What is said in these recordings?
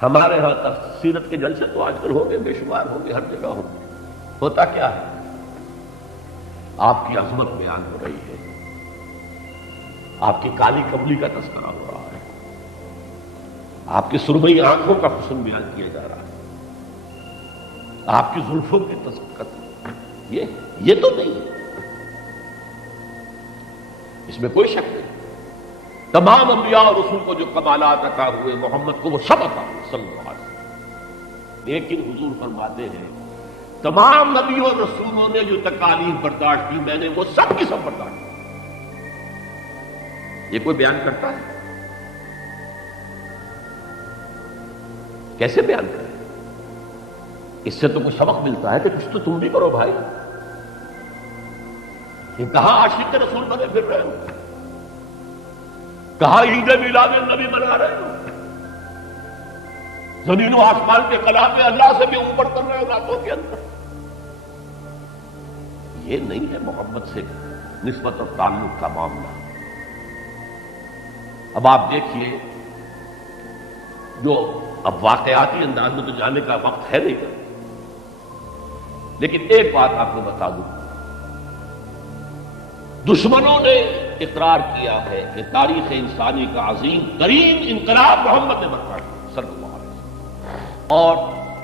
ہمارے ہاں سیرت کے جلسے تو آج کل ہوں گے، بے شمار ہوں گے، ہر جگہ ہوں گے۔ ہوتا کیا ہے؟ آپ کی عظمت بیان ہو رہی ہے، آپ کی کالی کملی کا تذکرہ ہو رہا ہے، آپ کی سرمئی آنکھوں کا حسن بیان کیا جا رہا ہے، آپ کی زلفوں کی تذکرہ، یہ تو نہیں ہے، اس میں کوئی شک نہیں۔ تمام انبیاء اور رسول کو جو کمالات عطا ہوئے، محمد کو وہ سب عطا ہوئے صلی اللہ علیہ وسلم۔ لیکن حضور فرماتے ہیں تمام نبیوں اور رسولوں نے جو تکالیف برداشت کی، میں نے وہ سب کی سب برداشت کی۔ یہ کوئی بیان کرتا ہے؟ کیسے بیان کرے؟ اس سے تو کچھ سبق ملتا ہے کہ کچھ تو تم بھی کرو بھائی۔ یہ کہاں عاشق کے رسول بنے پھر رہے ہو، کہاں عید میلاد النبی منا رہے ہو، زمین و آسمان کے خلا پہ اللہ سے بھی اوپر کر رہے ہو راتوں کے اندر۔ یہ نہیں ہے محمد سے نسبت اور تعلق کا معاملہ۔ اب آپ دیکھیے، جو اب واقعاتی انداز میں تو جانے کا وقت ہے نہیں، لیکن ایک بات آپ کو بتا دوں، دشمنوں نے اقرار کیا ہے کہ تاریخ انسانی کا عظیم ترین انقلاب محمد نے برپا کیا صلی اللہ علیہ وسلم، اور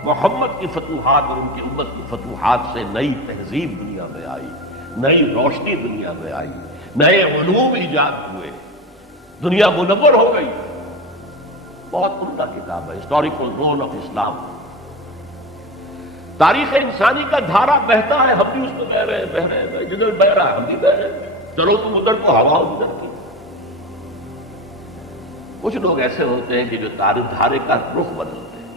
محمد کی فتوحات اور ان کی امت کی فتوحات سے نئی تہذیب دنیا میں آئی، نئی روشنی دنیا میں آئی، نئے علوم ایجاد ہوئے، دنیا منور ہو گئی۔ بہت عمدہ کتاب ہے ہسٹوریکل رول آف اسلام۔ تاریخ انسانی کا دھارا بہتا ہے، ہم بھی اس میں بہ رہے ہیں، جدھر بہ رہا ہے ہم بھی بہ رہے ہیں، چلو تم ادھر کو ہوا ادھر کی۔ کچھ لوگ ایسے ہوتے ہیں کہ جو تاریخ دھارے کا رخ بدلتے ہیں،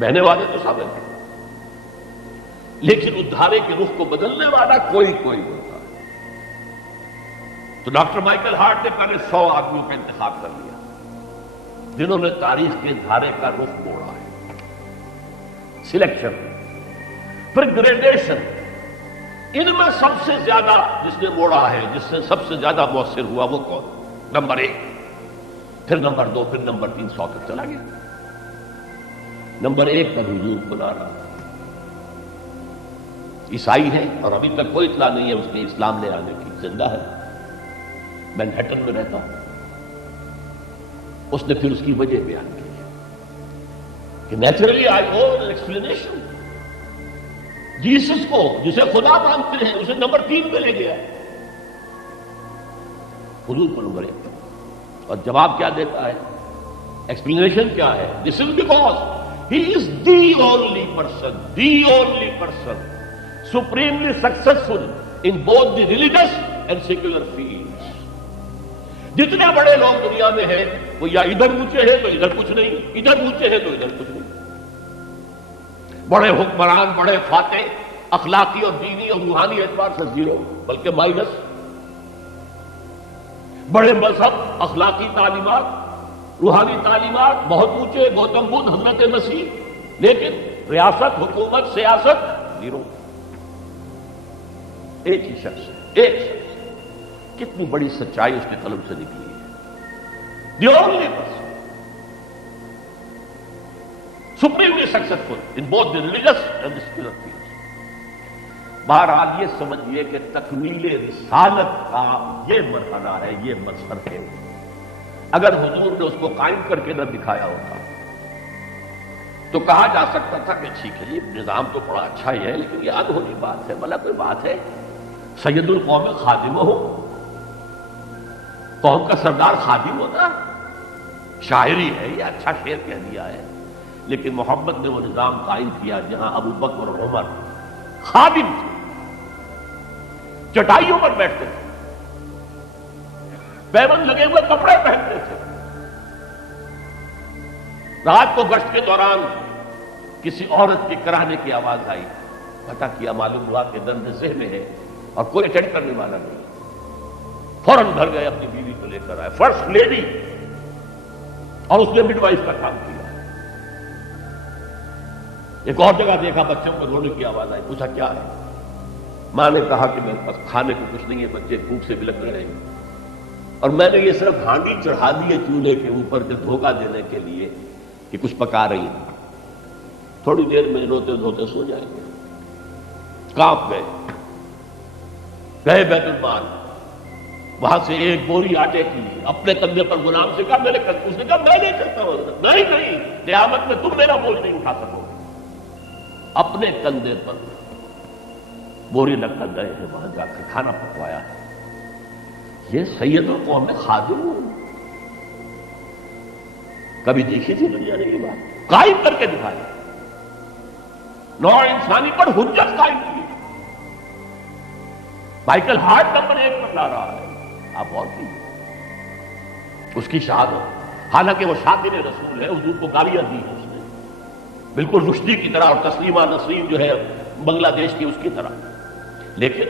بہنے والے تو سب ہیں، لیکن اس دھارے کے رخ کو بدلنے والا کوئی ہوتا ہے۔ تو ڈاکٹر مائیکل ہارٹ نے پہلے 100 آدمیوں کا انتخاب کر لیا جنہوں نے تاریخ کے دھارے کا رخ موڑا ہے۔ سلیکشن، پھر گریڈیشن، ان میں سب سے زیادہ جس نے موڑا ہے، جس سے سب سے زیادہ مؤثر ہوا، وہ کون؟ نمبر 1، پھر نمبر 2، پھر نمبر 3، 100 تک چلا گیا۔ نمبر 1 پر حضور بنا رہا، عیسائی ہے اور ابھی تک کوئی اطلاع نہیں ہے اس کے اسلام لے آنے کی، زندہ ہے، مینہٹن میں رہتا ہوں۔ اس نے پھر اس کی وجہ بیان کی کہ naturally I O an explanation. Jesus کو جسے خدا مانتے ہیں اسے نمبر 3 پہ لے گیا، حضور کو نمبر 1۔ اور جواب کیا دیتا ہے؟ ایکسپلینیشن کیا ہے؟ This is because he is the only person supremely successful in both the religious and secular fields۔ جتنے بڑے لوگ دنیا میں ہیں وہ یا ادھر اونچے ہیں تو ادھر کچھ نہیں، ادھر اونچے ہیں تو ادھر کچھ نہیں۔ بڑے حکمران، بڑے فاتح، اخلاقی اور دینی اور روحانی اعتبار سے 0 بلکہ مائنس۔ بڑے مذہب، اخلاقی تعلیمات، روحانی تعلیمات بہت اونچے، گوتم بدھ، حضرت مسیح، لیکن ریاست، حکومت، سیاست 0۔ ایک ہی شخص ہے، ایک شخص، کتنی بڑی سچائی اس کے قلم سے نکلی ہے۔ دی only person supremely successful in both the religious and the secular fields۔ بہرحال یہ سمجھیے کہ تکمیل رسالت کا یہ مرحلہ ہے، یہ مظہر ہے۔ اگر حضور نے اس کو قائم کر کے نہ دکھایا ہوتا تو کہا جا سکتا تھا کہ ٹھیک ہے، یہ نظام تو بڑا اچھا ہی ہے، لیکن یہ انہونی بات ہے، بھلا کوئی بات ہے؟ سید القوم خادم ہو، قوم کا سردار خادم ہوتا، شاعری ہے، یہ اچھا شعر کہہ دیا ہے، لیکن محمد نے وہ نظام قائم کیا جہاں ابو بکر اور عمر خادم تھے، چٹائیوں پر بیٹھتے تھے، پیبند لگے ہوئے کپڑے پہنتے تھے۔ رات کو گشت کے دوران کسی عورت کی کرانے کی آواز آئی، پتہ کیا، معلوم ہوا کہ درد ذہن ہے اور کوئی اٹینڈ کرنے والا نہیں۔ فوراً گھر گئے، اپنی بیوی کو لے کر آئے، فرسٹ لیڈی، اور اس نے مڈ وائف کا کام کیا۔ ایک اور جگہ دیکھا، بچوں کو رونے کی آواز آئی، پوچھا کیا ہے؟ ماں نے کہا کہ میرے پاس کھانے کو کچھ نہیں ہے، بچے بھوک سے بلک رہے ہیں۔ اور میں نے یہ صرف ہانڈی چڑھا دی ہے چولہے کے اوپر کے دھوکہ دینے کے لیے کہ کچھ پکا رہی ہے، تھوڑی دیر میں روتے دھوتے سو جائیں گے۔ کانپ گئے بیت المال، وہاں سے ایک بوری آٹے کی اپنے کندھے پر غلام سے کہا میرے کندھے، اس نے کہا میں نہیں چلتا ہوں، نہیں قیامت میں تم میرا بوجھ نہیں اٹھا سکو گے۔ اپنے کندھے پر بوری رکھ کر گئے ہیں، وہاں جا کے کھانا پکوایا ہے۔ یہ سید القوم میں خادم ہوں، کبھی دیکھی تھی دنیا نے یہ بات؟ قائم کر کے دکھائی، نوع انسانی پر حجت قائم کی۔ مائیکل ہارٹ نمبر 1 پر لا رہا ہے، آپ اور کیجیے اس کی شہادت، حالانکہ وہ شاطر رسول ہے، حضور کو گالیاں دی اس نے بالکل رشدی کی طرح، اور تسلیمہ نسرین جو ہے بنگلہ دیش کی اس کی طرح، لیکن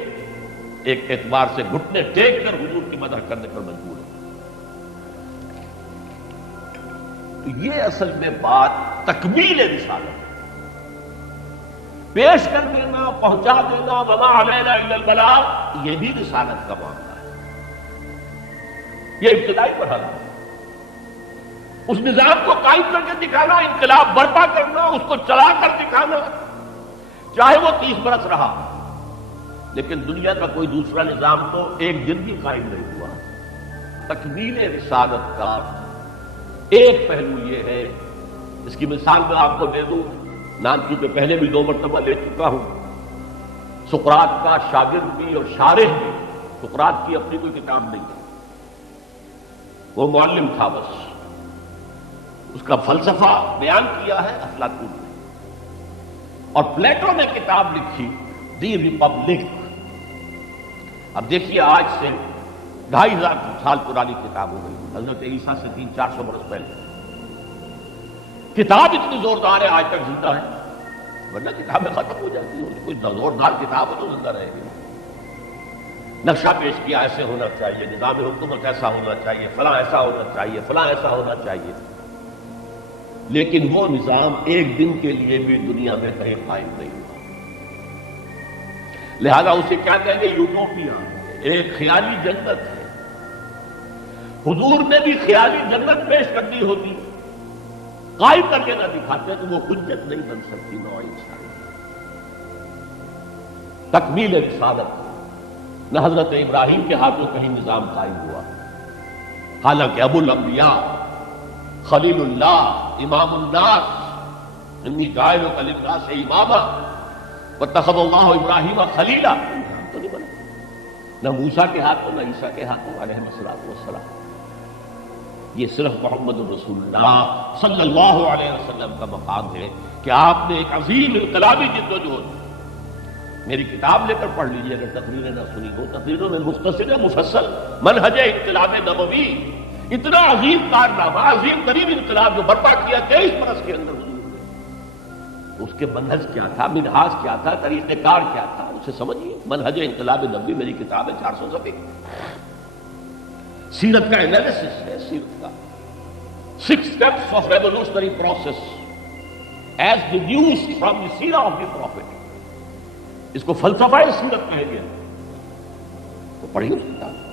ایک اعتبار سے گھٹنے ٹیک کر حضور کی مدح کرنے پر مجبور ہے۔ تو یہ اصل میں بات تکمیل رسالت ہے، پیش کر دینا، پہنچا دینا، وما علینا الا البلاغ، یہ بھی رسالت کا معاملہ ہے۔ یہ ابتدائی مرحلہ ہے، اس نظام کو قائم کر کے دکھانا، انقلاب برپا کرنا، اس کو چلا کر دکھانا، چاہے وہ 30 برس رہا، لیکن دنیا کا کوئی دوسرا نظام تو ایک دن بھی قائم نہیں ہوا۔ تکمیل رسالت کا ایک پہلو یہ ہے، اس کی مثال میں آپ کو دے دوں، نام چونکہ پہلے بھی 2 مرتبہ لے چکا ہوں، سقراط کا شاگرد بھی اور شارح بھی، سقراط کی اپنی کوئی کتاب نہیں ہے، وہ معلم تھا بس، اس کا فلسفہ بیان کیا ہے افلاطون نے، اور پلیٹو نے کتاب لکھی دی ریپبلک۔ اب دیکھیے آج سے 2500 سال پرانی کتاب ہو گئی، حضرت عیسیٰ سے 300-400 برس پہلے کتاب اتنی زوردار ہے، آج تک زندہ ہے، ورنہ کتابیں ختم ہو جاتی ہیں، کوئی زوردار کتاب ہے تو زندہ رہے گی۔ نقشہ پیش کیا ایسے ہونا چاہیے، نظام حکومت ایسا ہونا چاہیے، فلاں ایسا ہونا چاہیے، فلاں ایسا ہونا چاہیے، لیکن وہ نظام ایک دن کے لیے بھی دنیا میں کہیں قائم نہیں ہوا، لہذا اسے کیا کہیں گے؟ یوٹوپیا، ایک خیالی جنت ہے۔ حضور نے بھی خیالی جنت پیش کر دی ہوتی، قائم کر کے نہ دکھاتے تو وہ حجت نہیں بن سکتی نوع انسانی۔ تکمیل رسالت، نہ حضرت ابراہیم کے ہاتھوں کہیں نظام قائم ہوا، حالانکہ ابو الانبیاء، خلیل اللہ، امام الناس، انی جاعلک للناس اماما واتخذ اللہ ابراہیم خلیلا، تو نہیں بنا، نہ موسیٰ کے ہاتھوں نہ عیسیٰ کے ہاتھوں علیہ السلام۔ یہ صرف محمد رسول اللہ صلی اللہ علیہ وسلم کا مقام ہے کہ آپ نے ایک عظیم انقلابی جدوجہد، میری کتاب لے کر پڑھ لیجیے اگر تقریریں نہ سنی ہو، تقریروں میں مختصر مفصل منہج انقلاب نبوی، اتنا عظیم کارنامہ، عظیم ترین انقلاب جو برپا کیا 23 برس کے اندر حضور نے، اس کے منہج کیا تھا، منہاج کیا تھا، طریقہ کار کیا تھا، اسے سمجھیے۔ منہج انقلاب نبوی میری کتاب ہے، 400 صفحے، سیرت کا انالیسس ہے، سیرت کا 6 steps of revolutionary process as deduced from the seerah of the prophet، اس کو فلسفہ سیرت کہیں گے، تو پڑھیے اس کتاب۔